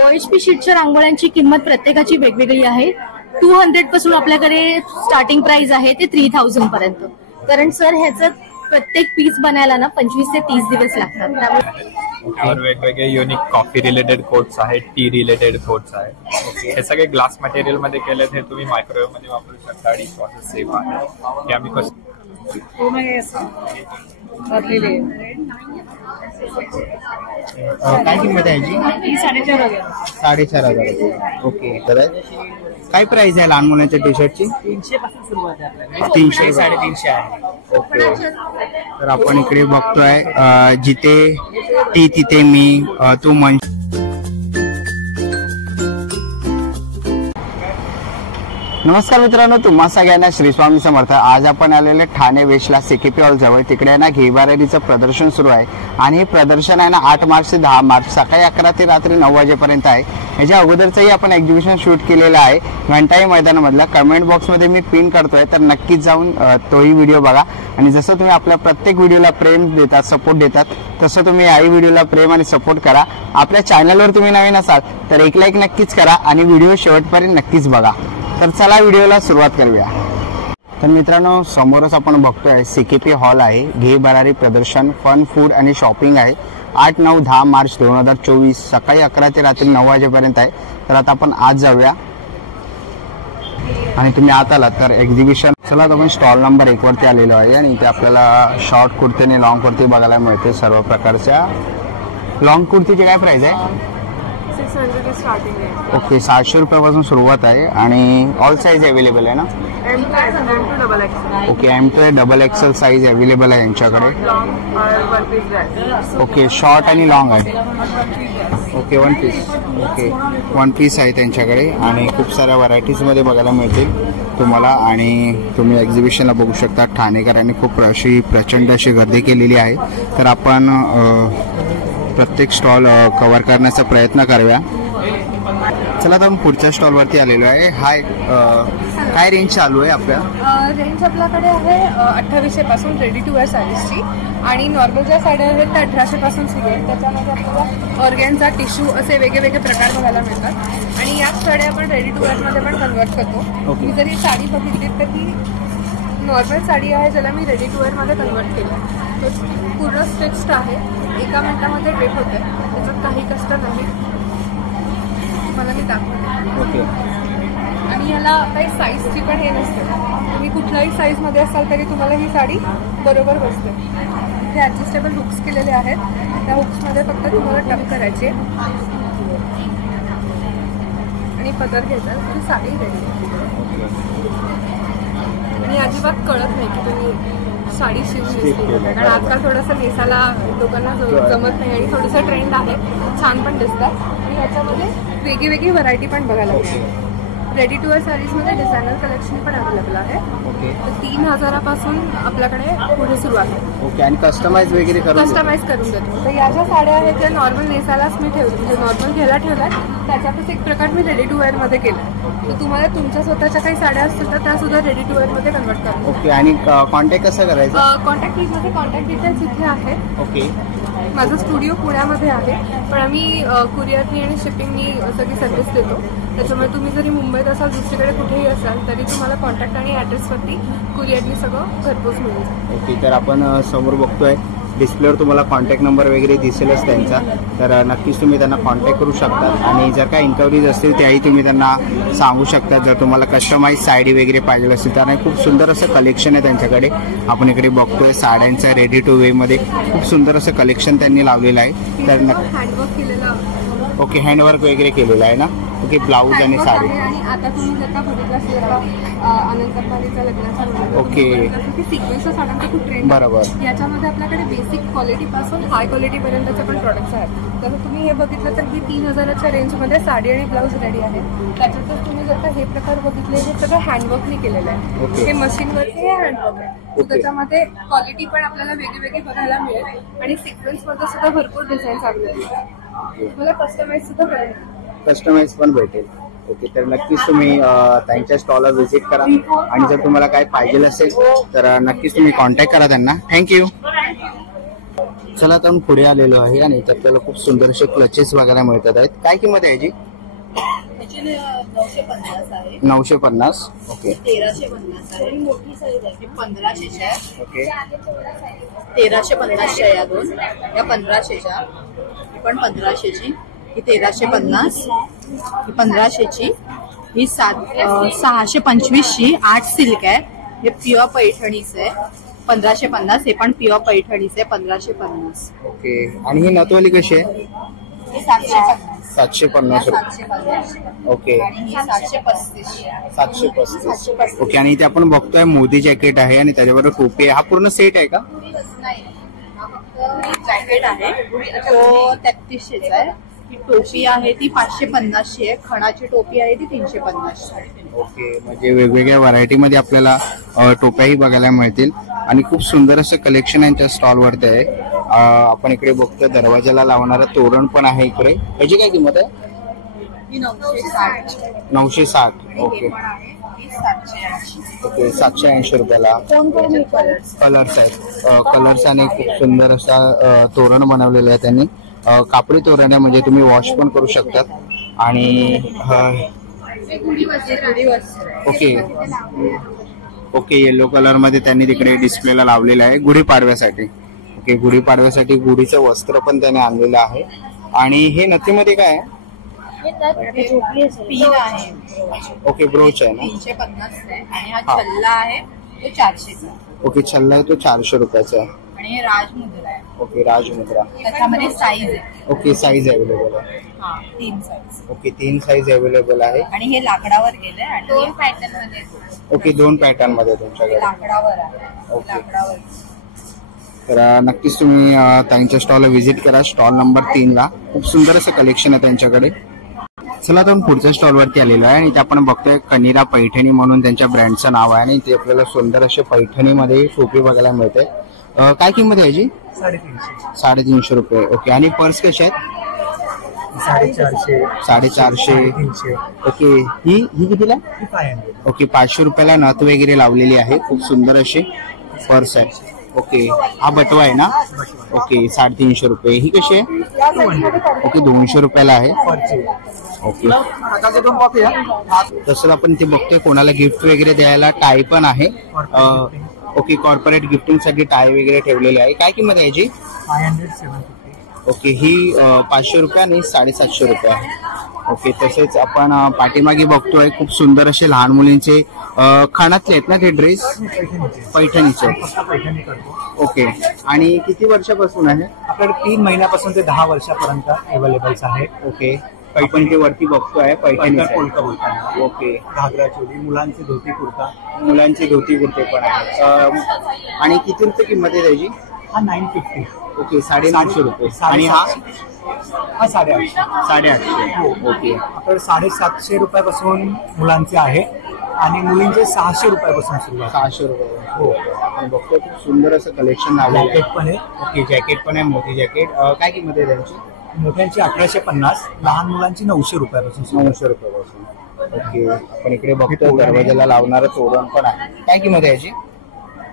OHP शीटच्या रांगोळ्यांची किंमत प्रत्येकाची वेगवेगळी आहे. 200 पासून आपल्याकडे स्टार्टिंग प्राइस आहे ते 3000 पर्यंत. कारण सर ह्याचं प्रत्येक पीस बनायला ना 25 ते 30 दिवस लागतात. त्यामुळे वेगवेगळे युनिक कॉफी रिलेटेड कोट्स आहेत, टी रिलेटेड कोट्स आहेत. हे सगळे ग्लास मटेरियल मध्ये केलेत. हे तुम्ही मायक्रोवेव्ह मध्ये वापरू शकता. डिशवॉशर सेफ आहे. हे आम्ही कसं काय किंमत आहे याची? 4,500. ओके. तर काय प्राइस आहे लहान मुलांच्या टी शर्टची? 300 पासून सुरुवात आहे आपल्याकडे. 300 350 आहे. ओके. तर आपण इकडे बघतोय जिथे ती तिथे मी तू मन. नमस्कार मित्रांनो, तुम्हा सगळ्यांना श्री स्वामी समर्थ. आज आपण आलेले ठाणे वेस्टला CKP हॉल जवळ. तिकडे ना घे बारारीचं प्रदर्शन सुरू आहे आणि हे प्रदर्शन आहे ना 8 मार्च ते 10 मार्च सकाळी 11 ते रात्री 9 वाजेपर्यंत आहे. ह्याच्या अगोदरचंही आपण एक्झिबिशन शूट केलेलं आहे घंटाई मैदानामधला. कमेंट बॉक्समध्ये मी पिन करतोय, तर नक्कीच जाऊन तोही व्हिडिओ बघा. आणि जसं तुम्ही आपल्या प्रत्येक व्हिडिओला प्रेम देतात, सपोर्ट देतात, तसं तुम्ही याही व्हिडिओला प्रेम आणि सपोर्ट करा. आपल्या चॅनलवर तुम्ही नवीन असाल तर एक लाईक नक्कीच करा आणि व्हिडिओ शेवटपर्यंत नक्कीच बघा. तर चला व्हिडिओला सुरुवात करूया. तर मित्रांनो, समोरच आपण बघतोय CKP हॉल आहे. घे भरारी प्रदर्शन, फन, फूड आणि शॉपिंग आहे. 8, 9, 10 मार्च 2024 सकाळी 11 ते रात्री 9 वाजेपर्यंत आहे. तर आता आपण आज जाऊया आणि तुम्ही आत आलात तर एक्झिबिशन. चला आपण स्टॉल नंबर 1 वरती आलेलो आहे आणि इथे आपल्याला शॉर्ट कुर्ती आणि लॉंग कुर्ती बघायला मिळते. सर्व प्रकारच्या लॉंग कुर्तीची काय प्राइस आहे? 600 स्टार्टिंग आहे. ओके. 700 रुपयापासून सुरुवात आहे आणि ऑल साईज अवेलेबल आहे ना? M to double XL. Okay. M to XXL size available आहे यांच्याकडे. ओके. शॉर्ट आणि लॉंग आहे. ओके. 1 पीस. ओके. 1 पीस आहे त्यांच्याकडे आणि खूप साऱ्या व्हरायटीज मध्ये बघायला मिळतील तुम्हाला. आणि तुम्ही एक्झिबिशनला बघू शकता ठाणेकरांनी खूप अशी प्रचंड अशी गर्दी केलेली आहे. तर आपण प्रत्येक स्टॉल कव्हर करण्याचा प्रयत्न करूया. चला आता आपण पुढच्या स्टॉल वरती आलेलो आहे. हाय, काय रेंज चालू आहे आपल्या? रेंज आपल्याकडे आहे 2800 पासून रेडी टू वेअर साडीजची आणि नॉर्मल ज्या साड्या आहेत त्या 1800 पासून सुरू आहेत. त्याच्यामध्ये आपल्याला ऑर्गॅन्झा, टिश्यू असे वेगवेगळे प्रकार बघायला मिळतात. आणि याच साड्या आपण रेडी टू वेअर मध्ये पण कन्वर्ट करतो. मी जर ही साडी बघितली तर ती नॉर्मल साडी आहे ज्याला मी रेडी टू वेअर मध्ये कन्वर्ट केलं. पूर्ण स्टिच्ड आहे, 1 मिनिटामध्ये ड्रेप होते, त्याच्यात काही कष्ट नाही. मला मी दाखवते. ओके. आणि याला काही साईजची पण हे नसते. तुम्ही कुठल्याही साईज मध्ये असाल तरी तुम्हाला ही साडी बरोबर बसते. हे ऍडजस्टेबल हुक्स केलेले आहेत. त्या हुक्स मध्ये फक्त तुम्हाला टक करायचे आणि पदर घ्यायचा, ती साडी रेडी. आणि अजिबात कळत नाही की तुम्ही साडी शिवली. कारण आजकाल थोडंसं नेसाला लोकांना जमत नाही आणि थोडंसं ट्रेंड आहे, छान पण दिसतात. आणि याच्यामध्ये वेगळी व्हरायटी पण बघायला मिळते. रेडी टू वेअर साडीज मध्ये डिझायनर कलेक्शन पण अवेलेबल आहे. ओके. तर 3000 पासून आपल्याकडे पुढे सुरुवात आहे. ओके. आणि कस्टमाइज वगैरे कस्टमाइज करून देतो. तर या ज्या साड्या आहेत त्या नॉर्मल नेसालाच मी ठेवते, म्हणजे नॉर्मल घ्यायला ठेवलाय. त्याच्यातच एक प्रकार मी रेडी टू वेअर मध्ये केला. तर तुम्हाला तुमच्या स्वतःच्या काही साड्या असतील तर त्या सुद्धा रेडी टू वेअर मध्ये कन्वर्ट करा. ओके. आणि कॉन्टॅक्ट कसं करायचं? कॉन्टॅक्ट मध्ये कॉन्टॅक्ट डिटेल्स इथे आहेत. ओके. माझं स्टुडिओ पुण्यामध्ये आहे, पण आम्ही कुरिअरनी आणि शिपिंगनी सगळी सर्व्हिस देतो. त्याच्यामुळे तुम्ही जरी मुंबईत असाल, दुसरीकडे कुठेही असाल तरी तुम्हाला कॉन्टॅक्ट आणि ॲड्रेसवरती कुरिअरनी सगळं घरपोच मिळेल. ओके. तर आपण समोर बघतोय डिस्प्लेवर तुम्हाला कॉन्टॅक्ट नंबर वगैरे दिसेलच त्यांचा. तर नक्कीच तुम्ही त्यांना कॉन्टॅक्ट करू शकता. आणि जर काय इन्क्वायरीज असतील त्याही तुम्ही त्यांना सांगू शकता. जर तुम्हाला कस्टमाइज साडी वगैरे पाहिजे असतील तर खूप सुंदर असं कलेक्शन आहे त्यांच्याकडे. आपण इकडे बघतोय साड्यांचं रेडी टू वे मध्ये खूप सुंदर असं कलेक्शन त्यांनी लावलेलं आहे. तर हँडवर्क केलेलं. ओके. हँडवर्क वगैरे केलेलं आहे ना? ओके. ब्लाऊज आणि साडी. आणि आता तुम्ही जर का बघितलं असेल अनंतपालीचा लग्नाचा ओके. सिक्वेन्सच्या साड्यांचा खूप ट्रेंड. बरोबर. याच्यामध्ये आपल्याकडे बेसिक क्वालिटी पासून हाय क्वालिटी पर्यंतचे पण प्रोडक्ट्स आहेत. जर तुम्ही हे बघितलं तर ही 3000च्या रेंजमध्ये साडी आणि ब्लाऊज रेडी आहे. त्याच्यातच तुम्ही जर का हे प्रकार बघितले हे सगळं हँडवर्कनी केलेलं आहे. हे मशीनवरती हे हँडवर्क आहे. त्याच्यामध्ये क्वालिटी पण आपल्याला वेगळी बघायला मिळेल आणि सिक्वेन्स मध्ये सुद्धा भरपूर डिझाईन्स अवेलेबल आहेत. तुम्हाला कस्टमाइज सुद्धा करेल. कस्टमाइज पण भेटेल. ओके. तर नक्कीच तुम्ही त्यांच्या स्टॉलला व्हिजिट करा आणि जर तुम्हाला काय पाहिजे असेल तर नक्कीच तुम्ही कॉन्टॅक्ट करा त्यांना. थँक्यू. चला आता आपण पुढे आलेलो आहे आणि इथे आपल्याला खूप सुंदर असे क्लचेस बघायला मिळतात आहेत. काय किंमत आहे याची? 950 आहे. 950. ओके. 1350 आहे. मोठी साईज आहे 1500 आहे. ओके. 1350 या दोन, या 1500च्या, ही पण 1500ची, ही 1350, ही 1500ची, ही 625ची 8 सिल्क आहे. हे प्युअर पैठणीच आहे 1550. हे पण प्युअर पैठणीच आहे 1550. ओके. आणि ही नथवाली कशी आहे? हे 750. 750 रुपये. 750. ओके. आणि ही 735. 735. ओके. आणि इथे आपण बघतोय मोदी जॅकेट आहे आणि त्याच्याबरोबर टोपी आहे. हा पूर्ण सेट आहे का? नाही, हा फक्त जॅकेट आहे तो 3300चा आहे. ही टोपी आहे ती 550ची आहे. खणाची टोपी आहे ती 350ची आहे. ओके. म्हणजे वेगवेगळ्या व्हरायटी मध्ये आपल्याला टोप्याही बघायला मिळतील आणि खूप सुंदर असं कलेक्शन यांच्या स्टॉल वरती आहे. आपण इकडे बघतोय दरवाजाला लावणारा तोरण पण आहे इकडे. याची काय किंमत आहे? ही 960. 960. ओके. हे पण आहे ही 780. ओके. 780 रुपयाला कलर्स आहेत. कलर्स आणि खूप सुंदर असा तोरण बनवलेलं आहे त्यांनी. कापडी तोरण आहे म्हणजे तुम्ही वॉश पण करू शकतात. आणि ओके. ओके. येलो कलर मध्ये त्यांनी तिकडे डिस्प्लेला लावलेलं आहे गुढीपाडव्यासाठी. ओके. गुढीपाडव्यासाठी गुढीचं वस्त्र पण त्याने आणलेलं आहे. आणि हे नथीमध्ये काय आहे? पिन आहे. ओके. ब्रोच आहे ना? 350 आहे. आणि हा छल्ला आहे तो 400चा. ओके. छल्ला आहे तो 400 रुपयाचा आहे. आणि हे राजमुद्रा आहे. ओके. राजमुद्रा. त्याच्यामध्ये साईज आहे. ओके. साईज अवेलेबल आहे. हा 3 साईज. ओके. 3 साईज अवेलेबल आहे. आणि हे लाकडावर गेलंय आणि 2 पॅटर्न मध्ये. ओके. 2 पॅटर्न मध्ये तुमच्याकडे लाकडावर आहे. ओके. लाकडावर. तर नक्कीच तुम्ही त्यांच्या स्टॉलला व्हिजिट करा. स्टॉल नंबर 3 ला खूप सुंदर असं कलेक्शन आहे त्यांच्याकडे. चला तर पुढच्या स्टॉल वरती आलेलो आहे आणि ते आपण बघतोय कनिरा पैठणी म्हणून त्यांच्या ब्रँडचं नाव आहे आणि ते आपल्याला सुंदर असे पैठणीमध्ये टोपी बघायला मिळते. काय किंमत आहे याची? 350. 350 रुपये. ओके. आणि पर्स कशा आहेत? 450. 450. ओके. ही कितीला? 500. ओके. 500 रुपयाला नथ वगैरे लावलेली आहे. खूप सुंदर अशी पर्स आहे. ओके. हा बटवा आहे ना? ओके. 350 रुपये. ही कशी आहे? ओके. 200 रुपयाला आहे. ओके. तसं आपण ते बघतोय कोणाला गिफ्ट वगैरे द्यायला टाय पण आहे. ओके. कॉर्पोरेट गिफ्टिंग साठी टाय वगैरे ठेवलेले आहे. काय किंमत आहे याची? 500. ओके. ही 500 रुपये आणि 750 रुपये आहे. ओके. तसेच आपण पाठीमागे बघतोय खूप सुंदर असे लहान मुलींचे खणातले आहेत ना ते ड्रेस? पैठणीचे. ओके. आणि किती वर्षापासून आहे? आपल्याकडे 3 महिन्यापासून ते 10 वर्षापर्यंत अवेलेबल आहे. ओके. आपण ते वरती बघतोय पैठणी पोलका बोलताना. ओके. घागरा चोली, मुलांचे धोती कुर्ता, मुलांचे धोती कुर्ते पण आहेत. आणि किती रुपये किंमत आहे त्याची? हा 950. ओके. 950 रुपये. आणि हा 850. 850. ओके. आपल्याकडे 750 रुपयापासून मुलांचे आहे आणि मुलींचे 600 रुपयापासून सुरुवात. 600 रुपये. हो. आपण बघतोय खूप सुंदर असं कलेक्शन आलेलं आहे. जॅकेट पण आहे. ओके. जॅकेट पण आहे. मोठी जॅकेट. काय किंमत आहे त्यांची? मोठ्यांची 1850, लहान मुलांची 900 रुपयापासून सुरुवात. 900 रुपयापासून. ओके. आपण इकडे बघतोय दरवाजाला लावणारं तोरण पण आहे. काय किंमत आहे याची?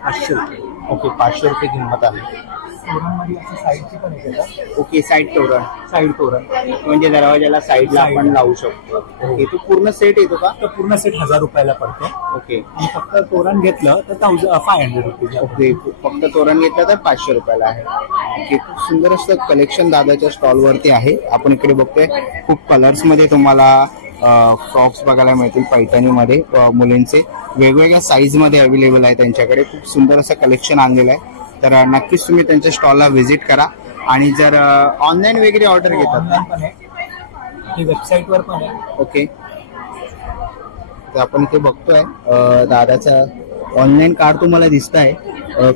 500 रुपये. ओके. 500 रुपये किंमत आहे. तोरणमध्ये असं साईडची पण येते. ओके. साईड तोरण. साईड तोरण म्हणजे दरवाजाला साईडला आपण लावू शकतो. ओके. तो पूर्ण सेट येतो का? तर पूर्ण सेट 1000 रुपयाला पडतो. ओके. आणि फक्त तोरण घेतलं तर 500 रुपये. ओके. फक्त तोरण घेतलं तर 500 रुपयाला आहे. ओके. खूप सुंदर असं कलेक्शन दादाच्या स्टॉल वरती आहे. आपण इकडे बघतोय खूप कलर्स मध्ये तुम्हाला फ्रॉक्स बघायला मिळतील पैठणीमध्ये. मुलींचे वेगवेगळ्या साईज मध्ये अवेलेबल आहे त्यांच्याकडे. खूप सुंदर असं कलेक्शन आणलेलं आहे. तर नक्कीच तुम्ही त्यांच्या स्टॉलला व्हिजिट करा. आणि जर ऑनलाईन वगैरे ऑर्डर घेतात ऑनलाईन पण आहे, वेबसाईटवर पण आहे. ओके. तर आपण इथे बघतोय दादाचा ऑनलाईन कार्ड तुम्हाला दिसत आहे.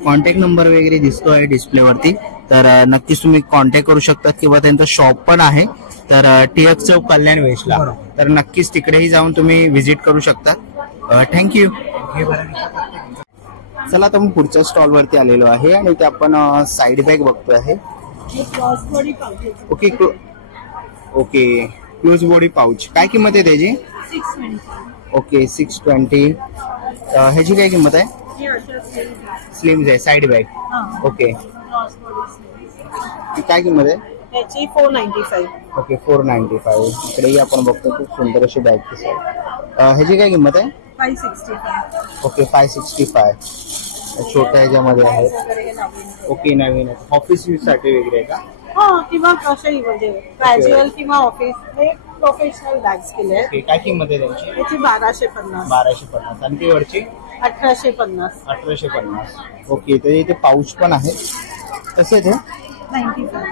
कॉन्टॅक्ट नंबर वगैरे दिसतोय डिस्प्लेवरती. तर नक्कीच तुम्ही कॉन्टॅक्ट करू शकता किंवा त्यांचं शॉप पण आहे. तर टिळक चौक कल्याण वेशला. तर नक्कीच तिकडेही जाऊन तुम्ही व्हिजिट करू शकता. थँक्यू. चला तर मग पुढच्या स्टॉल वरती आलेलो आहे आणि ते आपण साईड बॅग बघतोय आहे. Okay. Okay. Close body pouch. काय किंमत आहे त्याची? 620. ओके. 620. ह्याची काय किंमत आहे? स्लिम्स आहे. Side bag. ओके. काय किंमत आहे? त्याची 495. ओके 495. इकडेही आपण बघतो खूप सुंदर अशी बॅग पीस आहे. ह्याची काय किंमत आहे? 565. ओके 565. छोट्या ह्याच्यामध्ये आहेत. ओके नवीन आहे. ऑफिस यूज साठी वगैरे आहे का? हा, किंवा कशाही म्हणजे कॅज्युअल किंवा ऑफिस हे प्रोफेशनल बॅग्स केले आहेत. ओके काय किंमत आहे त्यांची? त्याची 1250. 1250. आणि ती वरची 1850. 1850. ओके तर इथे पाऊच पण आहे. कसे ते? 95.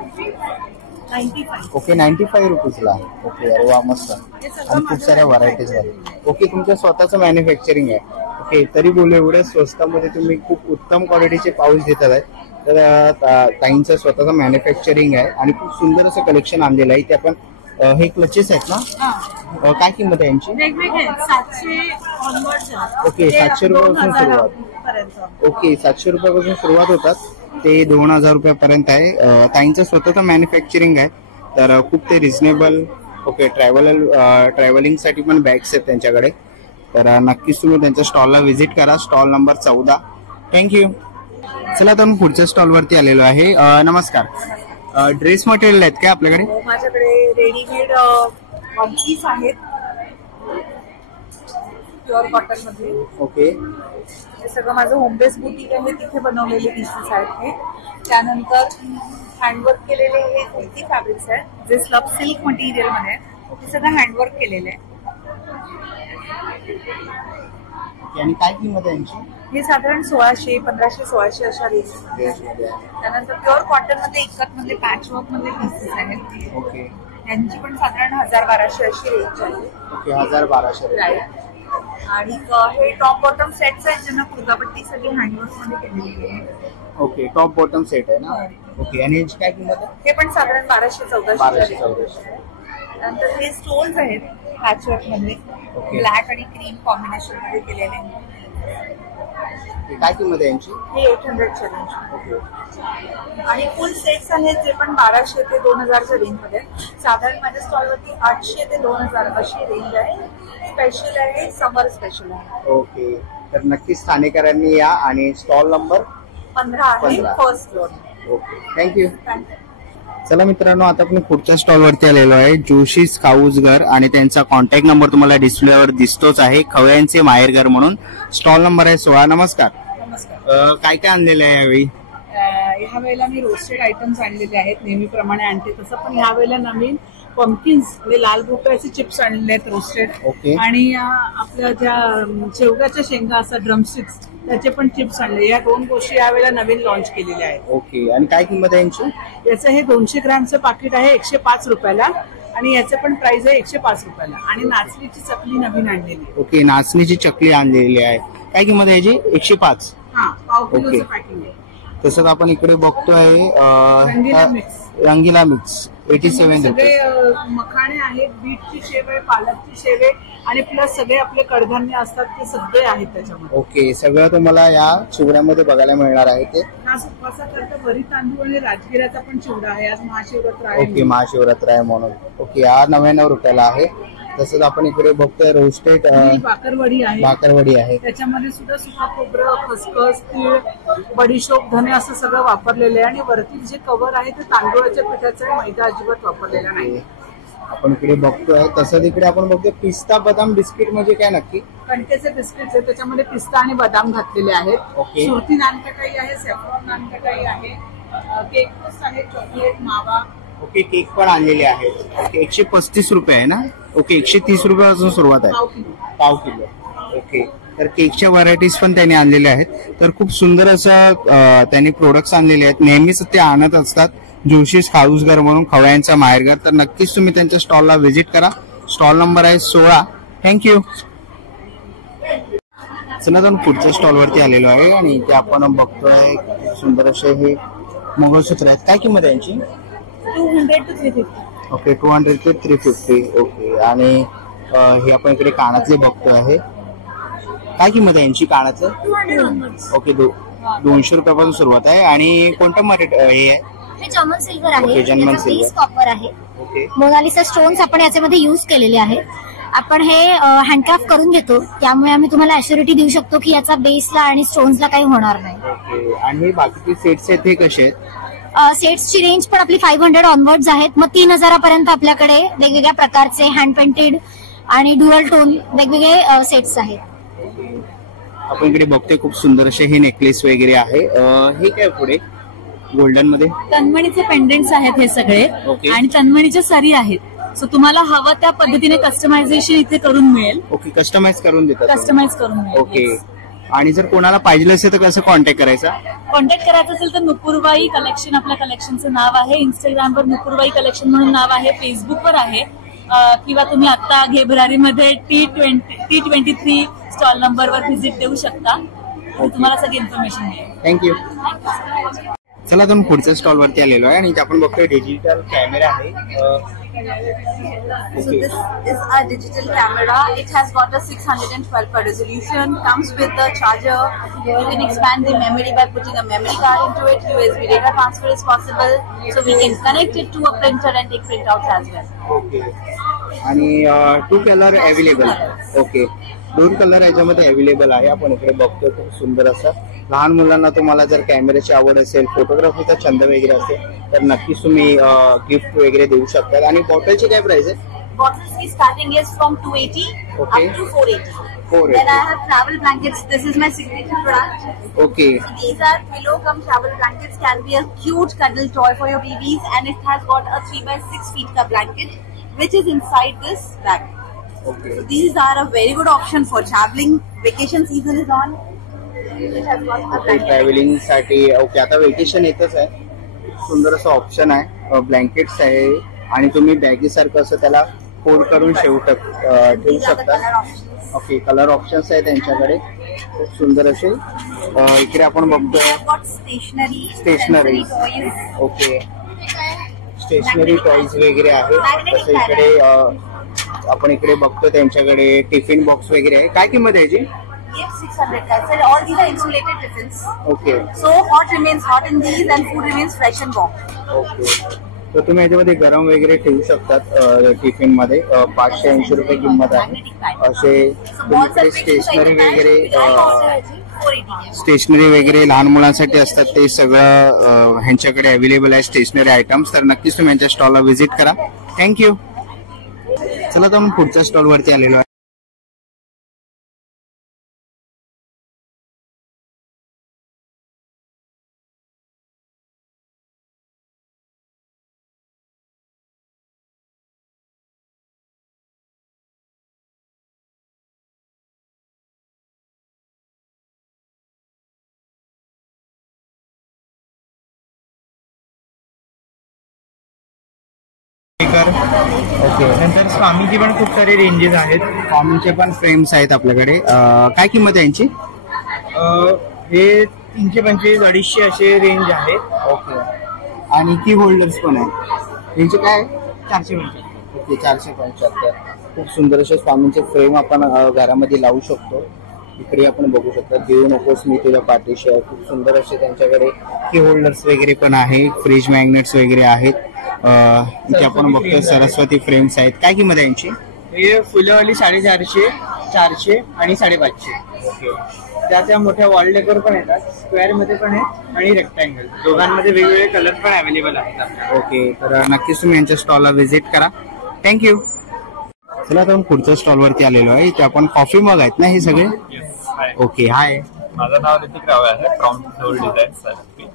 ओके 95 रुपीजला. ओके अरे वा मस्त. आणि खूप साऱ्या व्हरायटीज आहेत. ओके तुमचं स्वतःचं मॅन्युफॅक्चरिंग आहे. ओके तरी बोलू एवढ्या स्वस्तामध्ये तुम्ही खूप उत्तम क्वालिटीचे पाऊच देतात आहे. तर ताईंचं स्वतःचं मॅन्युफॅक्चरिंग आहे आणि खूप सुंदर असं कलेक्शन आणलेलं आहे. ते आपण हे क्लचेस आहेत ना? काय किंमत आहे यांची? वेगवेगळे 700 ऑनवर्ड्स. ओके 700 रुपयापासून सुरुवात. ओके 700 रुपयापासून सुरुवात होतात ते 2000 रुपयापर्यंत आहे. ताईंचं स्वतःचं मॅन्युफॅक्चरिंग आहे तर खूप ते रिझनेबल. ओके ट्रॅव्हलिंग साठी पण बॅग्स आहेत त्यांच्याकडे. तर नक्कीच तुम्ही त्यांच्या स्टॉलला व्हिजिट करा. Stall number 14. थँक्यू. चला तर पुढच्या स्टॉल वरती आलेलो आहे. नमस्कार. ड्रेस मटेरियल आहेत का आपल्याकडे? माझ्याकडे रेडीमेड वन पीस आहेत प्युअर कॉटन मध्ये. ओके हे सगळं माझं होम बेस बुटीक आहे तिथे बनवलेले पीसेस आहेत हे. त्यानंतर हँडवर्क केलेले हे कुर्ती फॅब्रिक्स आहेत जे स्लब सिल्क मटेरियल मध्ये आहेत. हे सगळं हँडवर्क केलेलं आहे. आणि काय किंमत आहे यांची? हे साधारण 1600, 1500, 1600 अशा रेंज. त्यानंतर प्युअर कॉटन मध्ये इकत मध्ये पॅचवर्क मध्ये पीसेस आहेत. ओके यांची पण साधारण 1000-1200 अशी रेंज आहे. ओके 1000-1200. आणि हे टॉप बॉटम सेट्स आहेत ज्यांना कुर्तापट्टी सगळी हँडवर्क मध्ये केलेली आहे. ओके टॉप बॉटम सेट आहे ना? ओके आणि यांची काय किंमत आहे? हे पण साधारण 1200-1400. नंतर हे स्टोन्स आहेत पॅचवर्क मध्ये ब्लॅक आणि क्रीम कॉम्बिनेशन मध्ये केलेले. काय किंमत आहे यांची? हे 800 रेंज. आणि फुल सेट्स आहेत जे पण 1200 ते 2000च्या रेंज मध्ये. साधारण माझ्या स्टॉलवरती 800 ते 2000 अशी रेंज आहे. स्पेशल आहे, समर स्पेशल आहे. ओके तर नक्कीच ठाणेकरांनी या आणि स्टॉल नंबर 15 आहे फर्स्ट फ्लोर. Okay thank you. चला मित्रांनो आता आपण पुढच्या स्टॉल वरती आलेलो आहे. जोशी स्काउसगर आणि त्यांचा कॉन्टॅक्ट नंबर तुम्हाला डिस्प्लेवर दिसतोच आहे. खवयांचे माहेरघर म्हणून. स्टॉल नंबर आहे 16. नमस्कार. काय काय आणलेलं आहे यावेळी? ह्या वेळेला मी रोस्टेड आयटम्स आणलेले आहेत. नेहमीप्रमाणे आणते तसं, पण ह्या वेळेला नवीन पम्पकिन्स म्हणजे लाल भोपळ्याचे चिप्स आणलेले आहेत रोस्टेड. आणि आपल्या ज्या शेवग्याच्या शेंगा असतात ड्रमस्टिक्स त्याचे पण चिप्स आणले. या 2 गोष्टी यावेळेला नवीन लॉन्च केलेल्या आहेत. ओके आणि काय किंमत आहे यांची? याचं हे 200 ग्रॅमचं पाकिट आहे 105 रुपयाला आणि याचं पण प्राइस आहे 105 रुपयाला. आणि नाचणीची चकली नवीन आणलेली. ओके नाचणीची चकली आणलेली आहे. काय किंमत आहे याची? 105. हा पाव किलोचं पॅकिंग आहे. तसंच आपण इकडे बघतोय रंगीला मिक्स 87 सगळे मखाणे आहेत, बीटची शेव आहे, पालकची शेव आहे आणि प्लस सगळे आपले कडधान्य असतात ते सगळे आहेत त्याच्यामध्ये. ओके सगळं तुम्हाला या चिवड्यामध्ये बघायला मिळणार आहे. ते खास उपवासाकरता भरी तांदूळ आणि राजगिराचा पण चिवडा आहे. आज महाशिवरात्र आहे. ओके महाशिवरात्र आहे म्हणून. ओके हा 99 रुपयाला आहे. तसंच आपण इकडे बघतोय रोस्टेड भाकरवडी आहे. भाकरवडी आहे त्याच्यामध्ये सुद्धा सुका खोबरं, खसखस, तीळ, बडीशोप, धने असं सगळं वापरलेलं आहे. आणि वरती जे कव्हर आहे ते तांदूळाच्या पिठाचं आहे, मैदा अजिबात वापरलेला नाही. आपण इकडे बघतोय. तसंच इकडे आपण बघतोय पिस्ता बदाम बिस्किट म्हणजे काय नक्की? कणकेचे बिस्किट्स आहे त्याच्यामध्ये पिस्ता आणि बदाम घातलेले आहेत. सुरती नानकटाई आहे, सॅफ्रॉन नानकटाई आहे, केक टोस्ट आहे, चॉकलेट मावा. ओके केक पण आणलेले आहेत. ओके 135 रुपये आहे ना? ओके 130 रुपयापासून सुरुवात आहे. पाव किलो. ओके तर केकच्या व्हरायटीज पण त्यांनी आणलेल्या आहेत. तर खूप सुंदर असं त्यांनी प्रोडक्ट्स आणलेले आहेत. नेहमीच ते आणत असतात. जोशी स्काउसगर म्हणून खवयांचा माहेरघर. तर नक्कीच तुम्ही त्यांच्या स्टॉलला व्हिजिट करा. स्टॉल नंबर आहे 16. थँक्यू. चला तर पुढच्या स्टॉल वरती आलेलो आहे आणि इथे आपण बघतोय सुंदर असे हे मंगळसूत्र आहेत. काय किंमत आहे यांची? 200 to 350. ओके 200 ते 350. ओके आणि हे आपण इकडे कानातले बघतोय आहे. काय किंमत आहे यांची कानाचं? 200. ओके 200 रुपयापासून सुरुवात आहे. आणि कोणतं मरेट हे आहे? हे जर्मन सिल्वर आहे. ओके जर्मन सिल्वर कॉपर आहे. ओके मोनालिसा स्टोन्स आपण याच्यामध्ये युज केलेले आहेत. आपण हे हँडक्राफ्ट करून घेतो त्यामुळे आम्ही तुम्हाला अश्युरिटी देऊ शकतो की याचा बेसला आणि स्टोन्सला काही होणार नाही. ओके आणि हे बाकीचे सेट्स आहेत ते कसे आहेत? सेट्सची रेंज पण आपली 500 ऑनवर्ड्स आहेत. मग 3000 पर्यंत आपल्याकडे वेगवेगळ्या प्रकारचे हँड पेंटेड आणि ड्युअल टोन वेगवेगळे सेट्स आहेत. आपण इकडे बघतोय खूप सुंदर असे हे नेकलेस वगैरे आहे. हे काय पुढे गोल्डन मध्ये तन्मणीचे पेंडेंट्स आहेत हे सगळे ओके. आणि तन्मणीच्या सरी आहेत. सो तुम्हाला हवं त्या पद्धतीने कस्टमायझेशन इथे करून मिळेल. ओके, कस्टमाइज करून देतात. कस्टमाइज करून मिळेल. ओके. आणि जर कोणाला पाहिजे असेल तर कसं कॉन्टॅक्ट करायचा? कॉन्टॅक्ट करायचं असेल तर नुपूरबाई कलेक्शन आपल्या कलेक्शनचं नाव आहे. इंस्टाग्रामवर नुपूरबाई कलेक्शन म्हणून नाव आहे. फेसबुकवर आहे. किंवा तुम्ही आता घेबरारीमध्ये T23 स्टॉल नंबरवर व्हिजिट देऊ शकता. तुम्हाला सगळी इन्फॉर्मेशन मिळेल. थँक्यू. चला तुम्ही पुढच्या स्टॉल वरती आलेलो आहे आणि इथे आपण बघतोय डिजिटल कॅमेरा आहे. So this is a digital camera. It has got a 612 per resolution. Comes with the charger. You can expand the memory by putting a memory card into it. USB data transfer is possible. So we can connect it to a printer and take printouts as well. Okay. आणि 2 colour available. Okay, 2 colour याच्यामध्ये available आहे. आपण इकडे बघतोय खूप सुंदर असं. लहान मुलांना तुम्हाला जर कॅमेऱ्याची आवड असेल, फोटोग्राफीचा छंद वगैरे असेल तर नक्कीच तुम्ही गिफ्ट वगैरे देऊ शकता. आणि बॉटलची काय प्राइस आहे? Bottles की starting is from 280 Okay. up to 480. 480. Then I have travel blankets. This is my signature product. Okay. So these are pillow cum travel blankets. Can be a cute cuddle toy for your babies, and it has got a 3x6 feet ka blanket, which is inside this bag. Okay. So these are a very good option for traveling. Vacation season is on. It has got a blanket. Travelling साठी. Okay, आता vacation येतच आहे. सुंदर असं option आहे. Blankets आहे आणि तुम्ही बॅगी सारखं असं त्याला फोल्ड करून ठेवू These are the शकता. color options. Okay, colour options आहे त्यांच्याकडे खूप सुंदर असे. इकडे आपण We बघतोय have got stationery, Stationery. sensory toys. Okay, stationery toys वगैरे आहे. तसं इकडे आपण इकडे बघतो त्यांच्याकडे टिफिन बॉक्स वगैरे आहे. काय किंमत आहे याची? It's 600 guys. So all these are insulated tiffins. Okay. So hot remains hot in these, and food remains fresh and warm. Okay, तर तुम्ही याच्यामध्ये गरम वगैरे ठेवू शकतात. टिफिन मध्ये 580 रुपये किंमत आहे. असे तुम्ही इकडे स्टेशनरी वगैरे स्टेशनरी वगैरे लहान मुलांसाठी असतात ते सगळं ह्यांच्याकडे अवेलेबल आहे. Stationery items. तर नक्कीच तुम्ही यांच्या स्टॉलला व्हिजिट करा. थँक्यू. चला तर आपण पुढच्या स्टॉल वरती आलेलो आहे. ओके, नंतर स्वामीची पण खूप सारे रेंजेस आहेत. स्वामीचे पण फ्रेम्स आहेत आपल्याकडे. काय किंमत आहे यांची? हे 325 250 असे रेंज आहे. ओके. आणि की होल्डर्स पण आहे. यांचे काय? 450. ओके, 475. खूप सुंदर असे स्वामींचे फ्रेम आपण घरामध्ये लावू शकतो. इकडे आपण बघू शकता. देऊ नकोस मी तुला पाठीशी आहे. खूप सुंदर असे त्यांच्याकडे की होल्डर्स वगैरे पण आहे. फ्रीज मॅग्नेट्स वगैरे आहेत. इथे आपण बघतोय सरस्वती फ्रेम्स आहेत. काय किंमत आहे यांची? हे फुलंवाली 450, 400 आणि 550. त्या मोठ्या वॉल डेकोर पण येतात. स्क्वेअर मध्ये पण आहेत आणि रेक्टँगल दोघांमध्ये वेगवेगळे कलर पण अवेलेबल आहेत. ओके, तर नक्कीच तुम्ही यांच्या स्टॉलला व्हिजिट करा. थँक्यू. चला आता आपण पुढच्या स्टॉल वरती आलेलो आहे. इथे आपण कॉफी मग आहेत ना हे सगळे? ओके. हाय, माझं नाव ऋतिक राव आहे. From floor design.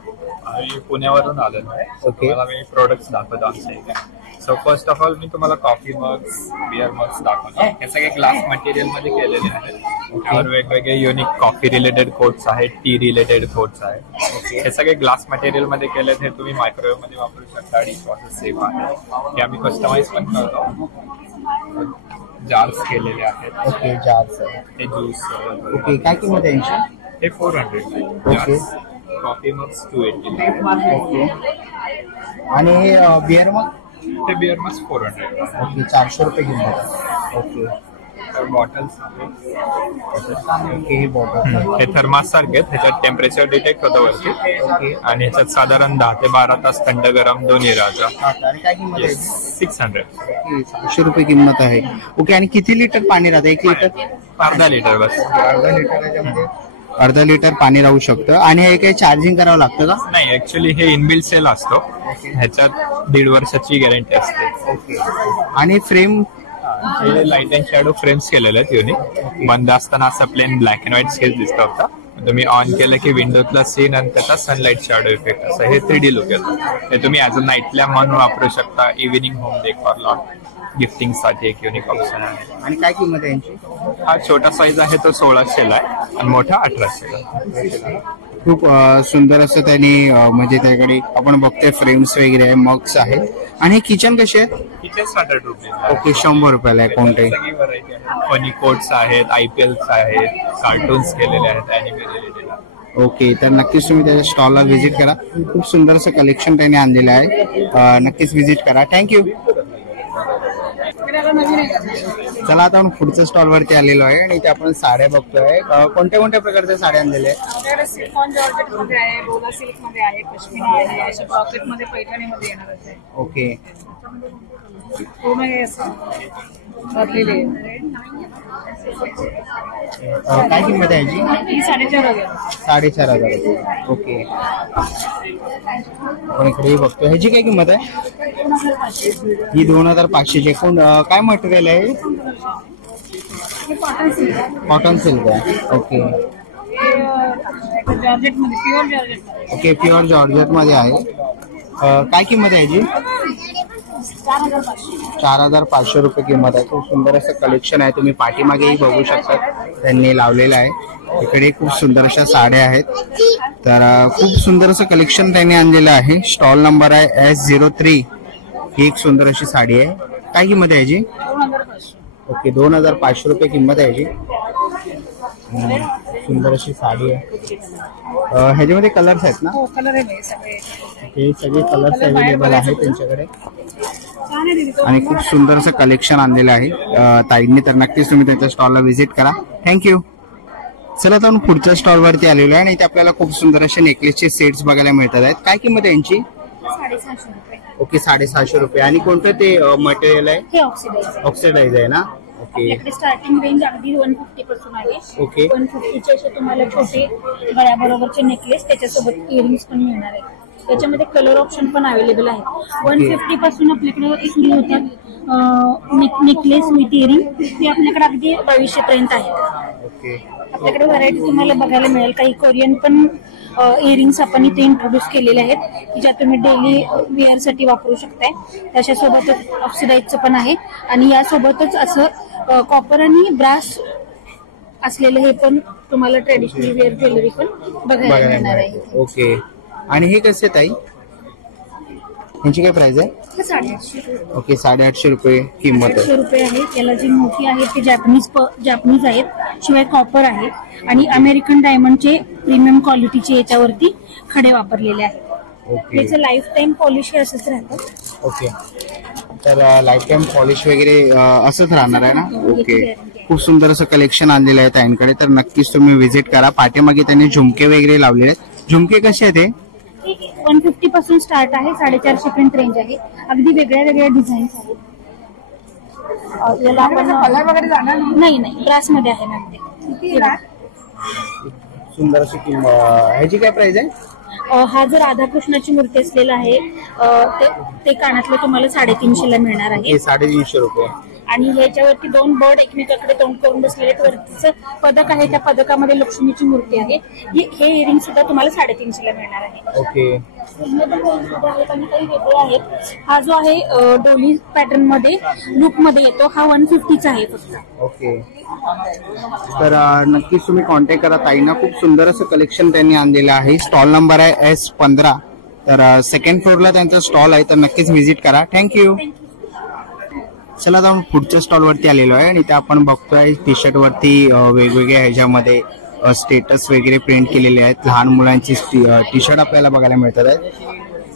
आणि पुण्यावरून आलेलो आहे. Okay. तुम्हाला मी प्रोडक्ट्स दाखवतो आमच्या इथे. सो फर्स्ट ऑफ ऑल मी तुम्हाला कॉफी मग्स, बिअर मग्स दाखवतो. हे सगळे ग्लास मटेरियल मध्ये केलेले आहेत. त्यावर वेगवेगळे युनिक कॉफी रिलेटेड कोट्स आहेत, टी रिलेटेड कोट्स आहेत. हे सगळे ग्लास मटेरियल मध्ये केलेत. हे तुम्ही मायक्रोवेव्ह मध्ये वापरू शकता. डिशवॉशर सेफ आहे. हे आम्ही कस्टमाइज पण करतो. जार्स केलेले आहेत. Okay, jars. हे ज्यूस. ओके, काय किंमत आहे यांची? हे 400 ओके. Coffee mugs 280. ओके. आणि हे बिअर मग? ते बिअर मग्स 400. ओके, 400 रुपये किंमत आहे. ओके. बॉटल्स. ओके, हे बॉटल. हे थर्मास सारखे आहेत. ह्याच्यात टेम्परेचर डिटेक्ट होतं वरती. ओके. आणि ह्याच्यात साधारण 10 ते 12 तास थंड गरम दोन्ही राहतं. आणि काय किंमत आहे? 600. ओके, 600 रुपये किंमत आहे. ओके. आणि किती लिटर पाणी राहतं? 1 लिटर? अर्धा लिटर बस. अर्धा लिटर याच्यामध्ये अर्धा लिटर पाणी राहू शकतं. आणि हे काही चार्जिंग करावं लागतं का? नाही, ऍक्च्युली हे इनबिल्ट सेल असतो, ह्याच्यात 1.5 वर्षाची गॅरंटी असते. आणि frame light and shadow frames केलेले आहेत युनिक. बंद असताना असं plain black and white sketch दिसत होता, तुम्ही ऑन केलं की विंडोतला सीन आणि त्याचा सनलाईट शॅडो इफेक्ट असं हे 3D लुक येतं. हे तुम्ही ऍज अ नाईट लॅम्प म्हणून वापरू शकता. इव्हिनिंग होम डेकोरला गिफ्टिंग साठी एक युनिक ऑप्शन आहे. आणि काय किंमत आहे यांची? हा छोटा साईज आहे तो 1600 ला आहे आणि मोठा 1800 ला. खूप सुंदर असं त्यांनी म्हणजे त्याकडे आपण बघतोय फ्रेम्स वगैरे आहे, मग्स आहे. आणि किचन कसे आहे? किचन 100 रुपये. ओके, 100 रुपयाला आहे. कोणते सगळी व्हरायटी आहे. फनी कोट्स आहेत, IPLs आहेत, कार्टून्स केलेले आहेत, अॅनिमे रिलेटेड. ओके, तर नक्कीच तुम्ही त्याच्या स्टॉलला व्हिजिट करा. खूप सुंदर असं कलेक्शन त्यांनी आणलेलं आहे. नक्कीच व्हिजिट करा. थँक्यू. चला आता आपण पुढच्या स्टॉल वरती आलेलो आहे आणि इथे आपण साड्या बघतोय. कोणत्या कोणत्या प्रकारच्या साड्या आणलेल्या आहेत? सिलिकॉन जॉर्जेट मध्ये आहे, बोला सिल्क मध्ये आहे, पश्मिना आहे, अशा पॉकेट मध्ये पैठणी मध्ये येणारच आहे. ओके, पूर्ण हे असं भरलेले आहे. काय किंमत आहे याची? ही 4,500. 4,500. ओके, आपण इकडे बघतोय. ह्याची काय किंमत आहे? ही 2,500. एकूण काय मटेरियल आहे? कॉटन सिल्क आहे. ओके जॉर्जेट मध्ये, pure georgette. Okay, pure georgette मध्ये आहे. काय किंमत आहे याची? 4,500 रुपये किंमत आहे. खूप सुंदर असं कलेक्शन आहे. तुम्ही पाठीमागेही बघू शकता, त्यांनी लावलेलं आहे. इकडे खूप सुंदर अशा साड्या आहेत. तर खूप सुंदर असं कलेक्शन त्यांनी आणलेलं आहे. स्टॉल नंबर आहे S03. ही एक सुंदर अशी साडी आहे. काय किंमत आहे याची? 2,500. ओके, 2,500 रुपये किंमत आहे याची. सुंदर अशी साडी आहे. ह्याच्यामध्ये कलर्स आहेत ना? हो, कलर आहे सगळे. हे सगळे कलर्स अवेलेबल आहेत त्यांच्याकडे. आणि खूप सुंदर असं कलेक्शन आणलेलं आहे ताईंनी. तर नक्कीच तुम्ही त्यांच्या स्टॉलला व्हिजिट करा. थँक्यू. चला तर पुढच्या स्टॉल वरती आलेलो आहे आणि इथे आपल्याला खूप सुंदर असे नेकलेसचे सेट्स बघायला मिळतात आहेत. काय किंमत आहे यांची? 650 रुपये. ओके, 650 रुपये. आणि कोणतं ते मटेरियल आहे? हे ऑक्सिडाइज. ऑक्सिडाइज आहे ना? ओके, आपल्याकडे स्टार्टिंग रेंज अगदी 150 पासून आहे. ओके. 150चे असे तुम्हाला छोटे गळ्याबरोबरचे नेकलेस, त्याच्यासोबत इयरिंग्स पण मिळणार आहेत. त्याच्यामध्ये कलर ऑप्शन पण अवेलेबल आहे. 150 पासून आपल्याकडे सुरू होतात नेकलेस विथ इयरिंग. ते आपल्याकडे अगदी 2200 पर्यंत आहेत. ओके, आपल्याकडे व्हरायटी तुम्हाला बघायला मिळेल. काही कोरियन पण इयरिंग्स आपण इथे इंट्रोड्यूस केलेले आहेत, की ज्या तुम्ही डेली वेअर साठी वापरू शकताय. त्याच्यासोबतच ऑक्सिडाइजचं पण आहे आणि यासोबतच असं कॉपर आणि ब्रास असलेलं हे पण तुम्हाला ट्रेडिशनल वेअर ज्वेलरी पण बघायला मिळणार आहे. ओके. आणि हे कसे ताई? यांची काय प्राइस आहे? 850. ओके, 850 रुपये किंमत आहे. 800 रुपये आहे. याला जी मोठी आहे ती जॅपनीज आहेत, शिवाय कॉपर आहे आणि अमेरिकन डायमंडचे प्रीमियम क्वालिटीचे याच्यावरती खडे वापरलेले आहेत. ओके, त्याचं लाईफ टाइम पॉलिश हे असंच राहतं. ओके. तर लाईफ टाइम पॉलिश वगैरे असंच राहणार आहे ना? ओके. खूप सुंदर असं कलेक्शन आणलेलं आहे त्यांकडे. तर नक्कीच तुम्ही व्हिजिट करा. पाठीमागे त्यांनी झुमके वगैरे लावलेले आहेत. झुमके कसे आहेत? 150 पासून स्टार्ट आहे, 450 पर्यंत रेंज आहे. अगदी वेगळ्या वेगळ्या डिझाईन्स आहेत. याला आपण कलर वगैरे जाणार नाही, ब्रास मध्ये आहे मॅम ते. सुंदर अशी किंमत. ह्याची काय प्राइस आहे? हा जो राधाकृष्णाची मूर्ती असलेला आहे ते कानातलं तुम्हाला 350 ला मिळणार आहे. 350 रुपये. आणि ह्याच्यावरती 2 बर्ड एकमेकांकडे तोंड करून बसलेले आहेत. वरतीचं पदक आहे, त्या पदकामध्ये लक्ष्मीची मूर्ती आहे. हे इयरिंग सुद्धा तुम्हाला 350 ला मिळणार आहे. ओके. आणि काही वेगळे आहेत. हा जो आहे डोली पॅटर्न मध्ये लुक मध्ये येतो, हा 150चा आहे फक्त. ओके. तर नक्कीच तुम्ही कॉन्टॅक्ट करा ताईंना. खूप सुंदर असं कलेक्शन त्यांनी आणलेलं आहे. स्टॉल नंबर आहे S15. तर सेकंड फ्लोअरला त्यांचा स्टॉल आहे. तर नक्कीच व्हिजिट करा. थँक्यू. चला आता पुढच्या स्टॉल वरती आलेलो आहे आणि इथे आपण बघतोय टी शर्ट वरती वेगवेगळ्या ह्याच्यामध्ये स्टेटस वगैरे प्रिंट केलेले आहेत. लहान मुलांची टी शर्ट आपल्याला बघायला मिळतात आहेत.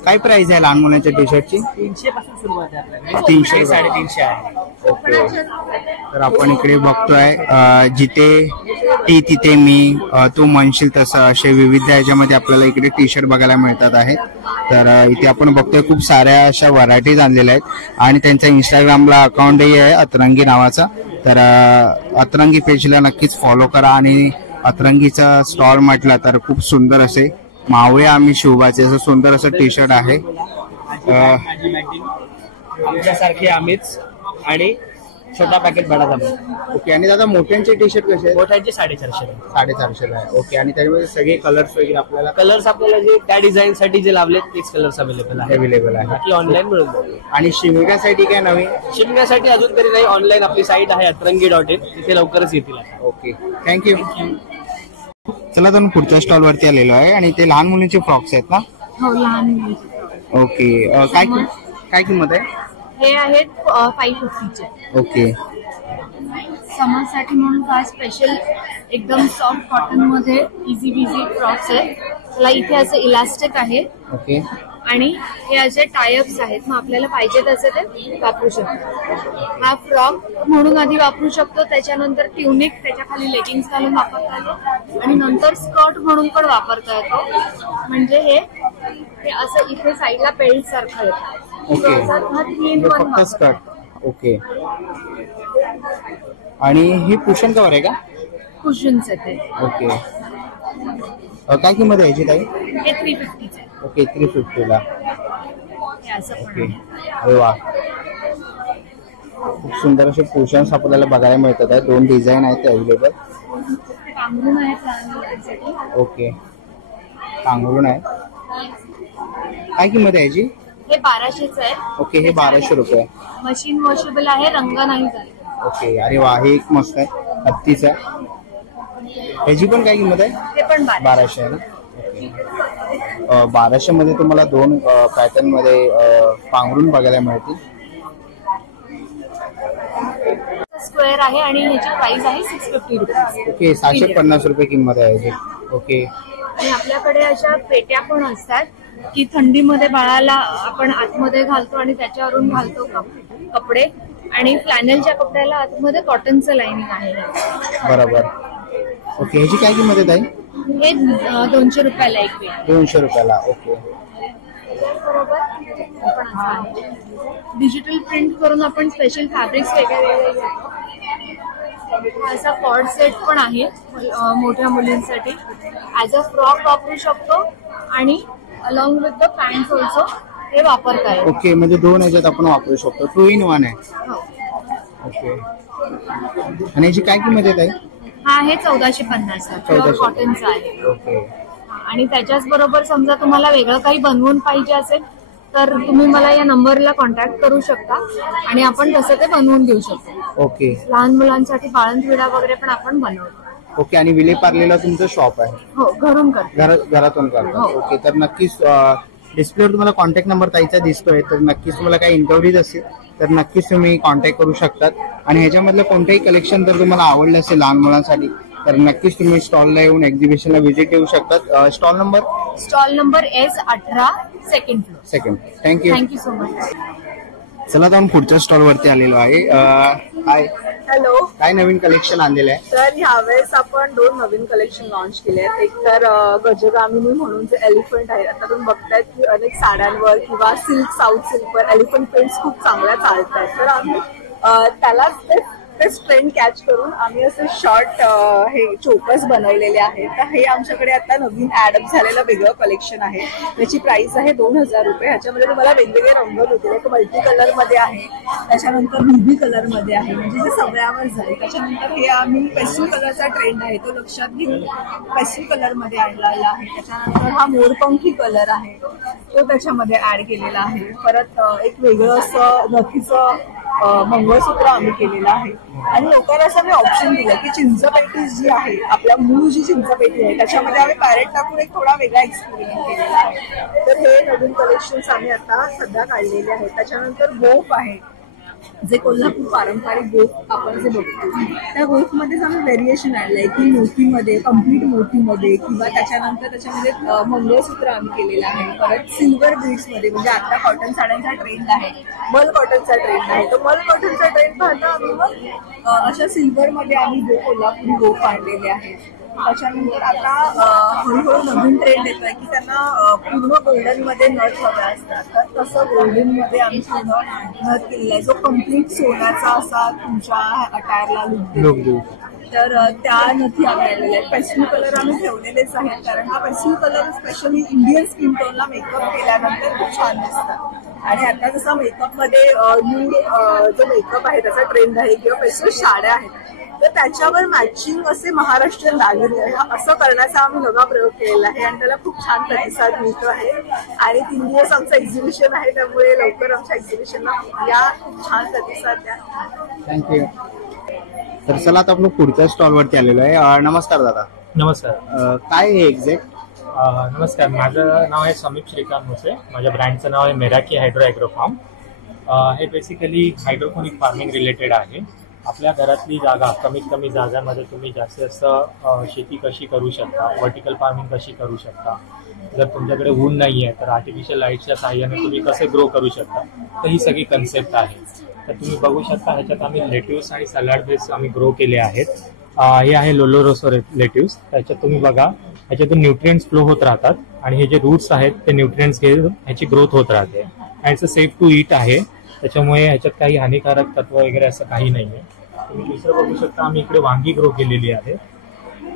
काय प्राइस आहे लहान मुलांच्या टी शर्टची? 300 पासून सुरुवात आहे आपल्याकडे. 300, 350 आहे. ओके. तर आपण इकडे बघतोय जिथे ती तिथे मी, तू म्हणशील तसं, असे विविध याच्यामध्ये आपल्याला इकडे टी शर्ट बघायला मिळतात आहेत. तर इथे आपण बघतोय खूप साऱ्या अशा व्हरायटीज आणलेल्या आहेत आणि त्यांचा इंस्टाग्रामला अकाउंटही आहे अतरंगी नावाचा. तर अतरंगी पेजला नक्कीच फॉलो करा आणि अतरंगीचा स्टॉल म्हटला तर खूप सुंदर असे मावळे आम्ही शिवबाचे असं सुंदर असं टी शर्ट आहे. आमच्यासारखे आम्हीच आणि छोटा पॅकेट बडा जमा. ओके. आणि दादा मोठ्यांचे टी शर्ट कसे आहेत? मोठ्यांचे 450. 450 आहे. ओके. आणि त्याच्यामध्ये सगळे कलर्स वगैरे आपल्याला कलर्स आपल्याला जे त्या डिझाईन साठी जे लावले तेच कलर्स अवेलेबल आहे. बाकी ऑनलाईन मिळून जाईल. आणि शिमग्यासाठी काय नवीन? शिमग्यासाठी अजून तरी नाही. ऑनलाईन आपली साईट आहे अतरंगी.in, तिथे लवकरच येतील. ओके. थँक्यू. चला तर पुढच्या स्टॉल वरती आलेलो आहे आणि ते लहान मुलींचे फ्रॉक्स आहेत ना? हो, लहान मुली. ओके. काय किंमत आहे? हे आहेत 550चे. ओके. समरसाठी म्हणून हा स्पेशल एकदम सॉफ्ट कॉटन मध्ये इझी बिझी फ्रॉक्स आहे. त्याला इथे असं इलास्टिक आहे. ओके. आणि हे असे टायअप्स आहेत. मग आपल्याला पाहिजे तसे ते वापरू शकतो. हा फ्रॉक म्हणून आधी वापरू शकतो, त्याच्यानंतर ट्युनिक त्याच्या खाली लेगिंग्स घालून वापरता येतो आणि नंतर स्कर्ट म्हणून पण वापरता येतो. म्हणजे हे असं इथे साईडला बेल्ट सारखं येतं. ओके. फक्त स्कर्ट. ओके. आणि हे कुशन कवर आहे का? कुशन्स आहेत. ओके. काय किंमत आहे याची ताई? हे 350चे. ओके. 350 ला. ओके. अरे वा, खूप सुंदर असे कुशन्स आपल्याला बघायला मिळतात आहे. 2 डिझाईन आहेत ते अवेलेबल. पांघरून आहेत. ओके. पांघरून आहे. काय किंमत आहे याची? हे 1200चं आहे. ओके. हे 1200 रुपये. मशीन वॉशेबल आहे, रंग नाही झाले. ओके. अरे वा, हे एक मस्त आहे. हत्तीचा. ह्याची पण काय किंमत आहे? ते पण 1200 आहे ना? 1200 मध्ये तुम्हाला 2 पॅटर्न मध्ये पांघरून बघायला मिळतील. स्क्वेअर आहे आणि ह्याची प्राइस आहे 650 रुपये. ओके. 750 रुपये किंमत आहे याची. ओके. आणि आपल्याकडे अशा पेट्या पण असतात की थंडीमध्ये बाळाला आपण आतमध्ये घालतो आणि त्याच्यावरून घालतो कपडे. आणि फ्लॅनेलच्या कपड्याला आतमध्ये कॉटनचं लाइनिंग आहे. बरोबर. ओके. ह्याची काय किंमत आहे ताई? हे 200 रुपयाला एक वेळ. 200 रुपयाला. ओके. बरोबर. डिजिटल प्रिंट करून आपण स्पेशल फॅब्रिक्स वेगळे घेतो. असा कॉर्ड सेट पण आहे मोठ्या मुलींसाठी. ऍज अ फ्रॉक वापरू शकतो आणि along with the pant also हे वापरता येईल. ओके. म्हणजे 2 ह्याच्यात आपण वापरू शकतो. 2 in 1 आहे. ओके. आणि याची काय किंमत आहे ताई? हा आहे 1450 प्युअर कॉटनचा आहे. ओके. आणि त्याच्याच बरोबर समजा तुम्हाला वेगळं काही बनवून पाहिजे असेल तर तुम्ही मला या नंबरला कॉन्टॅक्ट करू शकता आणि आपण तसं ते बनवून देऊ शकतो. ओके. लहान मुलांसाठी बाळंतविडा वगैरे पण आपण बनवतो. ओके. आणि विलेपार्लेला तुमचं शॉप आहे? हो, घरून करतो. घरातून करतो. ओके. तर नक्कीच डिस्प्लेवर तुम्हाला कॉन्टॅक्ट नंबर ताईचा दिसतोय. तर नक्कीच तुम्हाला काही इन्क्वायरीज असतील तर नक्कीच तुम्ही कॉन्टॅक्ट करू शकतात. आणि ह्याच्यामधलं कोणतंही कलेक्शन जर तुम्हाला आवडलं असेल लहान मुलांसाठी तर नक्कीच तुम्ही स्टॉलला येऊन एक्झिबिशनला व्हिजिट देऊ शकतात. Stall number S18 second floor. Thank you so much. चला तर आपण पुढच्या स्टॉल वरती आलेलो आहे. हाय. हॅलो. काय नवीन कलेक्शन आणलेलं आहे? तर ह्यावेळेस आपण 2 नवीन कलेक्शन लॉन्च केले आहेत. एक तर गजगामिनी म्हणून जे एलिफंट आहे. आता तुम्ही बघतायत की अनेक साड्यांवर किंवा सिल्क, साऊथ सिल्कवर एलिफंट प्रिंट्स खूप चांगल्या चालत आहेत. तर आम्ही त्यालाच तेच ट्रेंड कॅच करून आम्ही असे शॉर्ट हे चोकर्स बनवलेले आहेत. तर हे आमच्याकडे आता नवीन ऍडअप झालेलं वेगळं कलेक्शन आहे. त्याची प्राइस आहे 2000 रुपये. ह्याच्यामध्ये तुम्हाला वेगवेगळे रंग मिळतील. एक मल्टी कलर मध्ये आहे, त्याच्यानंतर बेबी कलर मध्ये आहे, म्हणजे जे सगळ्यावर जाईल. त्याच्यानंतर हे आम्ही पेस्टल कलरचा ट्रेंड आहे तो लक्षात घेऊन पेस्टल कलर मध्ये आणलेला आहे. त्याच्यानंतर हा मोरपंखी कलर आहे तो त्याच्यामध्ये ऍड केलेला आहे. परत एक वेगळं असं नथीचं मंगळसूत्र आम्ही केलेलं आहे. आणि लोकांना असं मी ऑप्शन दिलं की चिंचपेटी जी आहे, आपल्या मूळ जी चिंचपेटी आहे त्याच्यामध्ये आम्ही पॅरेट टाकून एक थोडा वेगळा एक्सपेरिमेंट केलेला आहे. तर हे नवीन कलेक्शन्स आम्ही आता सध्या काढलेले आहेत. त्याच्यानंतर गोफ आहे, जे कोल्हापूर पारंपरिक गोफ आपण जे बघतो त्या गोफमध्येच आम्ही व्हेरिएशन आणलंय की मोतीमध्ये, कम्प्लीट मोतीमध्ये, किंवा त्याच्यामध्ये मंगळसूत्र आम्ही केलेलं आहे. परत सिल्वर बीड्स मध्ये, म्हणजे आता कॉटन साड्यांचा ट्रेंड आहे, मल कॉटनचा ट्रेंड आहे. तर मल कॉटनचा ट्रेंड पाहता आम्ही मग अशा सिल्वर मध्ये आम्ही कोल्हापुरी गोफ आणलेले आहेत. त्याच्यानंतर आता हळूहळू नवीन ट्रेंड येतोय की त्यांना पूर्ण गोल्डन मध्ये नथ हव्या असतात. तर तसं गोल्डन मध्ये आम्ही पूर्ण नथ केलेला आहे जो कम्प्लीट सोन्याचा असा तुमच्या अटायरला लुक देऊ. तर त्या नथी आम्ही आणलेल्या आहेत. पेस्टल कलर आम्ही ठेवलेलेच आहेत, कारण हा pastel colour specially Indian skin टोनला मेकअप केल्यानंतर खूप छान दिसतात. आणि आता जसा मेकअपमध्ये न्यू जो मेकअप आहे त्याचा ट्रेंड आहे किंवा पेस्टल साड्या आहेत, तर त्याच्यावर मॅचिंग असे महाराष्ट्रीयन दागिने असं करण्याचा आम्ही नवा प्रयोग केलेला आहे आणि त्याला खूप छान प्रतिसाद मिळतो आहे. आणि 3 दिवस आमचं एक्झिबिशन आहे, त्यामुळे लवकर आमच्या एक्झिबिशनला या, खूप छान प्रतिसाद द्या. थँक्यू. तर चला आता आपण पुढच्या स्टॉलवरती आलेलो आहे. नमस्कार दादा. नमस्कार. काय आहे एक्झॅक्ट? नमस्कार, माझं नाव आहे समीप श्रीकांत मुसे. माझ्या ब्रँडचं नाव आहे मेराकी हायड्रो ॲग्रो फार्म. हे बेसिकली हायड्रोपोनिक फार्मिंग रिलेटेड आहे. आपल्या घरातली जागा, कमीत कमी जागांमध्ये तुम्ही जास्तीत जास्त शेती कशी करू शकता, व्हर्टिकल फार्मिंग कशी करू शकता, जर तुमच्याकडे ऊन नाही आहे तर आर्टिफिशियल लाईटच्या साहाय्याने तुम्ही कसे ग्रो करू शकता, तर ही सगळी कन्सेप्ट आहे. तर तुम्ही बघू शकता ह्याच्यात आम्ही लेट्यूस आणि सलाड बेस आम्ही ग्रो केले आहेत. हे आहे लोलोरोसो लेट्यूस. त्याच्यात तुम्ही बघा ह्याच्यातून न्यूट्रिएंट्स फ्लो होत राहतात आणि हे जे रूट्स आहेत ते न्यूट्रिएंट्स घेऊन ह्याची ग्रोथ होत राहते. आणि इट्स सेफ टू ईट आहे, त्याच्यामुळे ह्याच्यात काही हानिकारक तत्व वगैरे असं काही नाही आहे. तुम्ही दुसरं बघू शकता, आम्ही इकडे वांगी ग्रो केलेली आहे.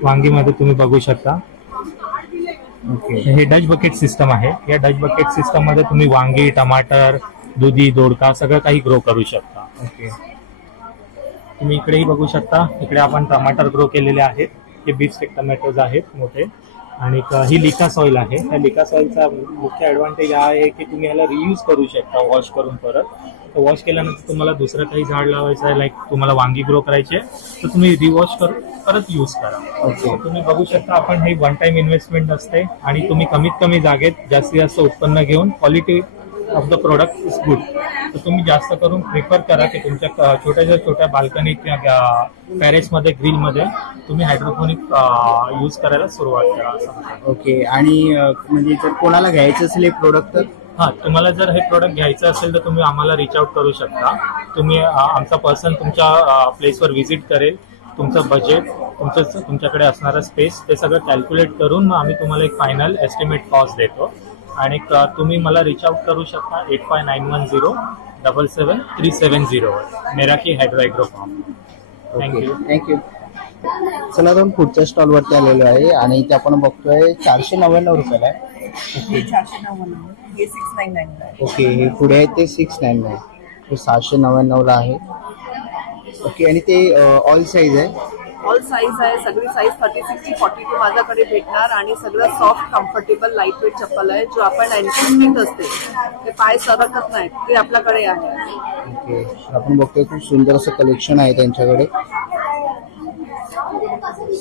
वांगीमध्ये तुम्ही बघू शकता हे डच बकेट सिस्टम आहे. या डच बकेट सिस्टम मध्ये तुम्ही वांगी, टमाटर, दुधी, दोडका सगळं काही ग्रो करू शकता. ओके. तुम्ही इकडेही बघू शकता, इकडे आपण टमाटर ग्रो केलेले आहेत. हे बीफस्टेक टमॅटोज आहेत मोठे. आणि ही लिका सॉइल आहे. त्या लिका सॉइलचा मुख्य ऍडव्हान्टेज हा आहे की तुम्ही ह्याला रियूज करू शकता वॉश करून परत. वॉश केल्यानंतर तुम्हाला दुसरं काही झाड लावायचं आहे, लाईक तुम्हाला वांगी ग्रो करायचे तर तुम्ही रिवॉश करून परत यूज करा. ओके. तुम्ही बघू शकता आपण हे 1 टाइम इन्व्हेस्टमेंट असते आणि तुम्ही कमीत कमी जागेत जास्तीत जास्त उत्पन्न घेऊन quality of the product is good. तर तुम्ही जास्त करून प्रिफर करा की तुमच्या छोट्या बाल्कनीत किंवा टेरेसमध्ये, ग्रिलमध्ये तुम्ही हायड्रोपोनिक यूज करायला सुरुवात करा. ओके. आणि म्हणजे जर कोणाला घ्यायचं असेल हे प्रोडक्ट तर तुम्हाला जर हे प्रोडक्ट घ्यायचं असेल तर तुम्ही आम्हाला रिच आउट करू शकता. तुम्ही आमचा पर्सन तुमच्या प्लेसवर व्हिजिट करेल. तुमचं बजेट, तुमच्याकडे असणारं स्पेस ते सगळं कॅल्क्युलेट करून मग आम्ही तुम्हाला एक फायनल एस्टिमेट कॉस्ट देतो. आणि तुम्ही मला रिच आउट करू शकता 8591077370 Meraki hydro agro farm. Thank you. चला आपण पुढच्या स्टॉलवरती आलेलो आहे आणि इथे आपण बघतोय 499 रुपयाला आहे. 499, हे 699. ओके. हे पुढे आहे ते 699, ते 799 ला आहे. ओके. आणि ते ऑल साईज आहे? ऑल साईज आहे, सगळी साईज 36 to 42 माझ्याकडे भेटणार. आणि सगळं सॉफ्ट, कम्फर्टेबल, लाईट वेट चप्पल आहे. जो आपण अँटीस्टिक असते ते पाय सरकत नाहीत ते आपल्याकडे आहे. ओके. आपण बघतोय खूप सुंदर असं कलेक्शन आहे त्यांच्याकडे.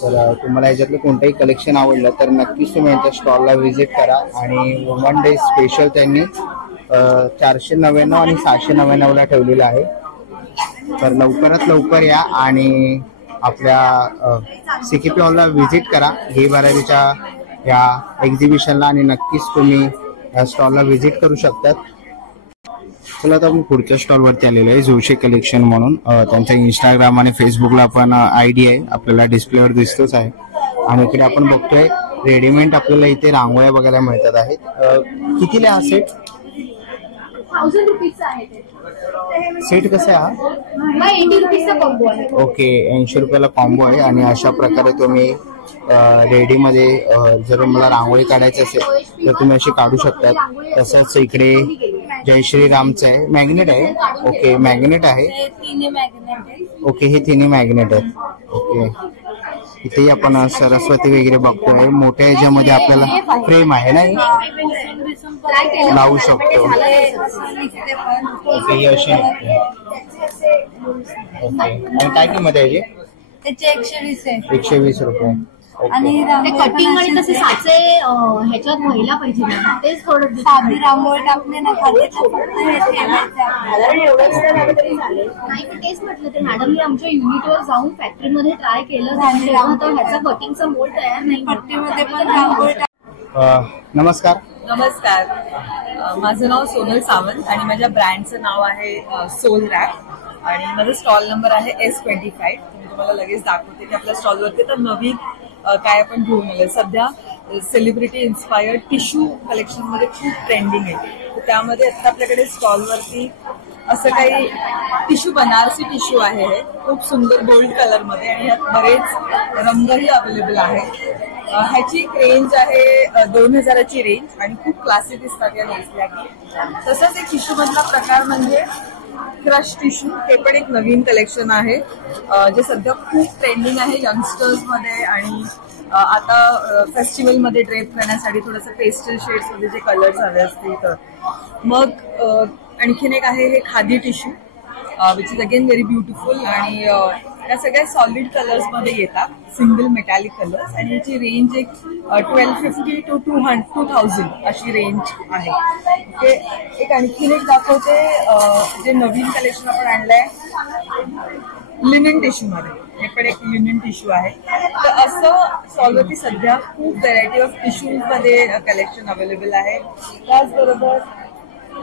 तर तुम्हाला याच्यातलं कोणतंही कलेक्शन आवडलं तर नक्कीच तुम्ही यांच्या स्टॉलला व्हिजिट करा. आणि वुमन डे स्पेशल त्यांनी 499 आणि 799 ला ठेवलेलं आहे. तर लवकरात लवकर या आणि आपल्या सीकेपी हॉलला व्हिजिट करा घे बारावीच्या या एक्झिबिशनला आणि नक्कीच तुम्ही या स्टॉलला व्हिजिट करू शकतात. चला आता आपण पुढच्या स्टॉलवरती आलेलो आहे जोशी कलेक्शन म्हणून. त्यांच्या इंस्टाग्राम आणि फेसबुकला पण आयडी आहे, आपल्याला डिस्प्लेवर दिसतोच आहे. आणि इकडे आपण बघतोय रेडीमेड आपल्याला इथे रांगोळ्या बघायला मिळतात आहेत. कितीला हा सेट? 1000 रुपीजचा आहे. सेट कसा आहे हा? 80 रुपीजचा कॉम्बो आहे. ओके. 80 रुपयाला कॉम्बो आहे. आणि अशा प्रकारे तुम्ही रेडीमध्ये जर मला रांगोळी काढायची असेल तर तुम्ही अशी काढू शकतात. तसंच इकडे जय श्रीरामचं आहे, मॅग्नेट आहे. ओके. मॅग्नेट आहे. ओके. हे तिन्ही मॅग्नेट आहेत. ओके. इथेही आपण सरस्वती वगैरे बघतोय. मोठ्या ह्याच्यामध्ये आपल्याला फ्रेम आहे ना, लावू शकतो. ओके. ही अशी. ओके. आणि काय किंमत आहे याची? त्याचे 120 आहे. 120 रुपये. आणि कटिंग आणि तसे साचे ह्याच्यात व्हायला पाहिजे, तेच थोडं साधी रांगोळी टाकणे ना खाली नाही. पण तेच म्हटलं ते मॅडमनी आमच्या युनिटवर जाऊन फॅक्टरीमध्ये ट्राय केलं तर ह्याचा कटिंगचा मोल्ड तयार नाही. पट्टीमध्ये पण रांगोळी. नमस्कार. नमस्कार. माझं नाव सोनल सावंत आणि माझ्या ब्रँडचं नाव आहे सोल रॅप आणि माझा स्टॉल नंबर आहे S25. तुम्हाला लगेच दाखवते की आपल्या स्टॉलवरती तर नवीन काय आपण घेऊन आलोय. सध्या सेलिब्रिटी इन्स्पायर्ड टिश्यू कलेक्शन मध्ये खूप ट्रेंडिंग आहे. तर त्यामध्ये आता आपल्याकडे स्टॉलवरती असं काही टिश्यू, बनारसी टिश्यू आहे हे, खूप सुंदर गोल्ड कलर मध्ये आणि यात बरेच रंगही अवेलेबल आहेत. ह्याची रेंज आहे 2000ची रेंज आणि खूप क्लासी दिसतात या नेसल्या की. तसंच एक टिश्यू मधला प्रकार म्हणजे क्रश टिश्यू, हे पण एक नवीन कलेक्शन आहे जे सध्या खूप ट्रेंडिंग आहे यंगस्टर्स मध्ये आणि आता फेस्टिवल मध्ये ड्रेप करण्यासाठी थोडंसं पेस्टल शेड्स मध्ये जे कलर्स हवे असतील तर. मग आणखीन एक आहे हे khadi tissue which is again very beautiful आणि या सगळ्या सॉलिड कलर्स मध्ये येतात, सिंगल मेटॅलिक कलर्स आणि याची रेंज एक 1250 to 2000 अशी रेंज आहे. एक आणखीन एक दाखवते जे नवीन कलेक्शन आपण आणलंय लिनन टिश्यू मध्ये. हे पण एक लिनन टिश्यू आहे. तर असं सॉल्वरती सध्या खूप व्हरायटी ऑफ टिश्यूज मध्ये कलेक्शन अवेलेबल आहे. त्याचबरोबर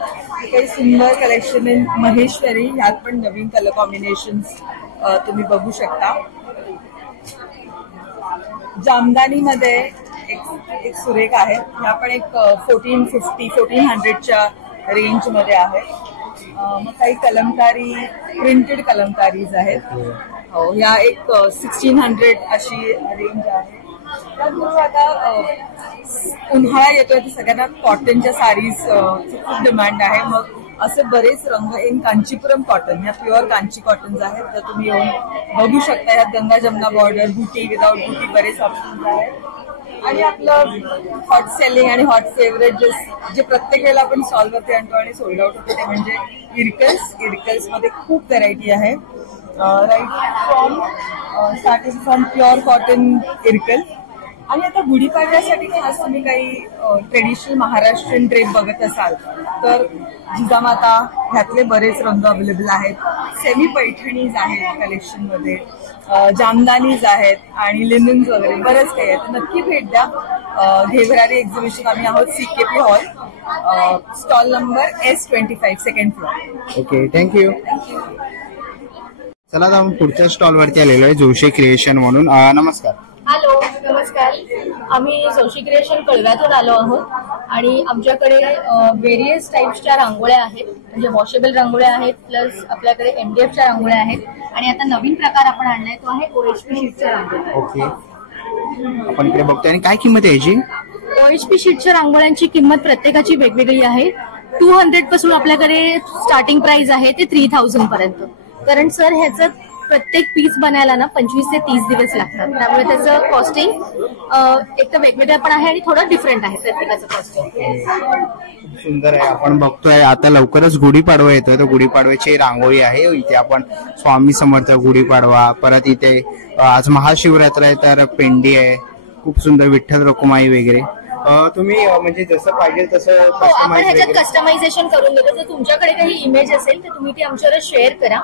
काही सुंदर कलेक्शन आहे महेश्वरी, ह्यात पण नवीन कलर कॉम्बिनेशन्स तुम्ही बघू शकता. जामदानी मध्ये एक सुरेख आहे, ह्या पण एक 1450-1400च्या रेंज मध्ये आहे. मग काही कलमकारी, प्रिंटेड कलमकारीज आहेत, ह्या एक 1600 अशी रेंज आहे. त्याचबरोबर आता उन्हाळा येतोय तर सगळ्यांना कॉटनच्या साडीज खूप डिमांड आहे. मग असे बरेच रंग इन कांचीपुरम कॉटन, ह्या प्युअर कांची कॉटन्स आहेत, तर तुम्ही येऊन बघू शकता. यात गंगा जमुना बॉर्डर, बुटी, विदाउट बुटी बरेच ऑप्शन्स आहेत. आणि आपलं हॉट सेलिंग आणि हॉट फेवरेट जे प्रत्येक वेळेला आपण सॉल्वरती आणतो आणि सोल्ड आउट होतो ते म्हणजे इरकल्स. इरकल्स मध्ये खूप व्हरायटी आहे, starting from pure cotton Irkal. आणि आता गुढीपाडव्यासाठी खास तुम्ही काही ट्रेडिशनल महाराष्ट्रीयन ड्रेप बघत असाल तर जिजामाता ह्यातले बरेच रंग अवेलेबल आहेत. सेमी पैठणीज आहेत कलेक्शन मध्ये, जामदानीज आहेत आणि लिनन्स वगैरे बरेच काही आहेत. नक्की भेट द्या. घेवरारी एक्झिबिशन आम्ही आहोत CKP hall, stall number S25, second floor. Okay, thank you. चला आता आपण पुढच्या स्टॉल वरती आलेलो आहे, जोशी क्रिएशन म्हणून. नमस्कार. हॅलो, नमस्कार. आम्ही जोशी क्रिएशन कळव्यातून आलो आहोत आणि आमच्याकडे व्हेरियस टाईप्सच्या रांगोळ्या आहेत, म्हणजे वॉशेबल रांगोळ्या आहेत, प्लस आपल्याकडे MDFच्या रांगोळ्या आहेत आणि आता नवीन प्रकार आपण आणलाय तो आहे OHP शीटच्या रांगोळ्या. ओके, आपण इकडे बघतोय. आणि काय किंमत आहे याची? OHP शीटच्या रांगोळ्यांची किंमत प्रत्येकाची वेगवेगळी आहे. 200 पासून आपल्याकडे स्टार्टिंग प्राइस आहे ते 3000 पर्यंत. कारण सर ह्याचं प्रत्येक पीस बनायला ना 25 ते 30 दिवस लागतात, त्यामुळे त्याचं कॉस्टिंग एक तर वेगवेगळं पण आहे आणि थोडं डिफरंट आहे प्रत्येकाचं कॉस्टिंग. सुंदर आहे. आपण बघतोय आता लवकरच गुढीपाडवा येतोय, तर गुढीपाडव्याची रांगोळी आहे. इथे आपण स्वामी समर्थ गुढीपाडवा, परत इथे आज महाशिवरात्र आहे तर पेंडी आहे, खूप सुंदर विठ्ठल रखुमाई वगैरे. तुम्ही म्हणजे जसं पाहिजे तसं आपण ह्याच्यात कस्टमायझेशन करून देतो. जर तुमच्याकडे काही इमेज असेल तर तुम्ही ती आमच्यावर शेअर करा,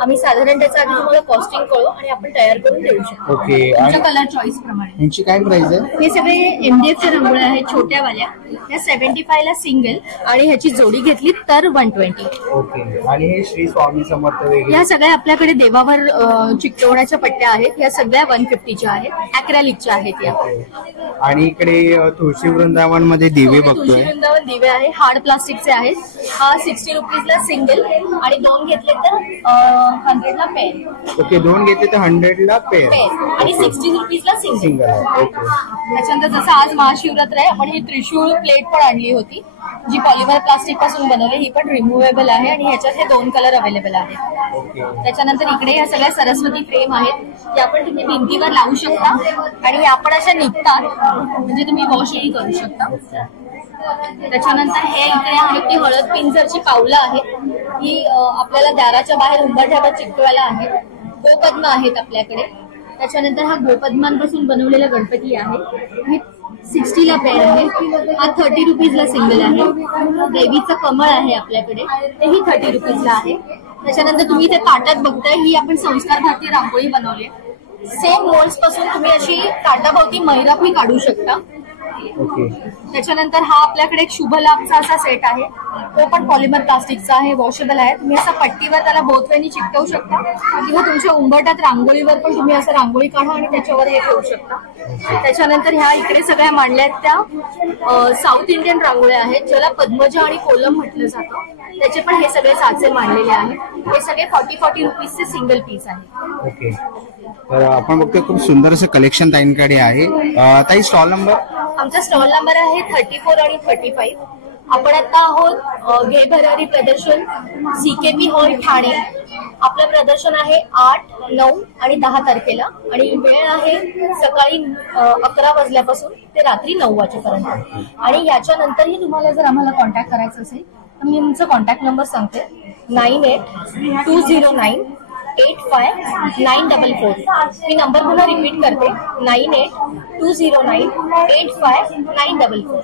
आम्ही साधारण त्याचा आधी तुम्हाला कॉस्टिंग कळू आणि आपण तयार करून देऊ शकतो. ओके, तुमच्या कलर चॉईस प्रमाणे. यांची काय प्राइस आहे? हे सगळे MDFच्या रांगोळ्या आहेत, छोट्या वाल्या. ह्या 75 ला सिंगल आणि ह्याची जोडी घेतली तर 120. ओके, आणि हे श्री स्वामी समर्थ वगैरे ह्या सगळ्या आपल्याकडे देवावर चिकटवण्याच्या पट्ट्या आहेत, ह्या सगळ्या 150च्या आहेत, अॅक्रेलिकच्या आहेत या. आणि इकडे तुळशी वृंदावन मध्ये दिवे बघतोय. तुळशी वृंदावन दिवे आहे, हार्ड प्लास्टिकचे आहेत. हा 60 रुपीजला सिंगल आणि दोन घेतले तर 100 ला पेअर. ओके, दोन घेतले तर 100 ला पेअर आणि 60 रुपीजला सिंगल. ओके. त्याच्यानंतर जसं आज महाशिवरात्र आहे, आपण ही त्रिशूळ प्लेट पण आणली होती जी पॉलिमर प्लास्टिक पासून बनवली. ही पण रिमुव्हेबल आहे आणि ह्याच्यात हे 2 कलर अवेलेबल आहेत. त्याच्यानंतर इकडे ह्या सगळ्या सरस्वती फ्रेम आहेत, त्या पण तुम्ही भिंतीवर लावू शकता आणि या पण अशा निघतात, म्हणजे तुम्ही वॉशही करू शकता. त्याच्यानंतर हे इकडे आहेत ती हळद पिंजरची पावलं आहेत, ही आपल्याला दाराच्या बाहेर उंबरठ्यावर चिकटवायला आहेत. गोपद्म आहेत आपल्याकडे. त्याच्यानंतर हा गोपद्मांपासून बनवलेला गणपती आहे, 60 ला पेअर आहे. हा 30 रुपीजला सिंगल आहे. देवीचं कमळ आहे आपल्याकडे, तेही 30 रुपीजला आहे. त्याच्यानंतर तुम्ही इथे ताटात बघताय, ही आपण संस्कार भारतीय रांगोळी बनवली. सेम मोल्ड्स पासून तुम्ही अशी ताटाभोवती मैरापी काढू शकता. ओके. त्याच्यानंतर हा आपल्याकडे एक शुभ लाभचा असा सेट आहे, तो पण पॉलिमर प्लास्टिकचा आहे, वॉशेबल आहे. तुम्ही असं पट्टीवर त्याला बोथवेनी चिकटवू शकता किंवा तुमच्या उंबरट्यात रांगोळीवर पण तुम्ही असं रांगोळी काढा आणि त्याच्यावर हे ठेवू शकता. त्याच्यानंतर ह्या इकडे सगळ्या मांडल्या आहेत त्या साऊथ इंडियन रांगोळ्या आहेत, ज्याला पद्मजा आणि कोलम म्हटलं जातं. त्याचे पण हे सगळे साचे मांडलेले आहेत. हे सगळे 40 रुपीजचे सिंगल पीस आहे. ओके. तर आपण बघतोय खूप सुंदर असं कलेक्शन ताईंकडे आहे. ताई स्टॉल नंबर? आमचा स्टॉल नंबर आहे 34 आणि 35. आपण आता आहोत घे भरारी प्रदर्शन CKP हॉल ठाणे. आपलं प्रदर्शन आहे 8, 9 आणि 10 तारखेला आणि वेळ आहे सकाळी 11 वाजल्यापासून ते रात्री 9 वाजेपर्यंत. आणि याच्यानंतरही तुम्हाला जर आम्हाला कॉन्टॅक्ट करायचं असेल तर मी तुमचा कॉन्टॅक्ट नंबर सांगते, 9820985944. मी नंबर पुन्हा रिपीट करते, 9820985944.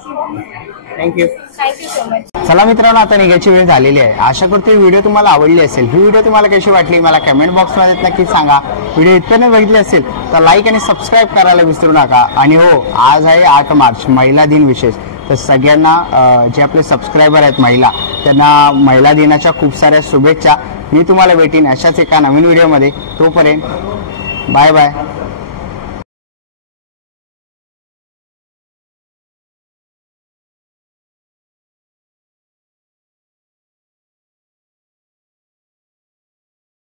थँक्यू. Thank you so much. चला मित्रांनो, आता निघायची वेळ झालेली आहे. आशा करतो ही व्हिडिओ तुम्हाला आवडली असेल. ही व्हिडिओ तुम्हाला कशी वाटली मला कमेंट बॉक्समध्ये नक्की सांगा. व्हिडिओ इतक्याने बघितली असेल तर लाईक आणि सबस्क्राईब करायला विसरू नका. आणि हो, आज आहे 8 मार्च महिला दिन विशेष. तर सगळ्यांना जे आपले सबस्क्रायबर आहेत महिला, त्यांना महिला दिनाच्या खूप साऱ्या शुभेच्छा. मी तुम्हाला भेटीन अशाच एका नवीन व्हिडिओमध्ये. तोपर्यंत बाय बाय.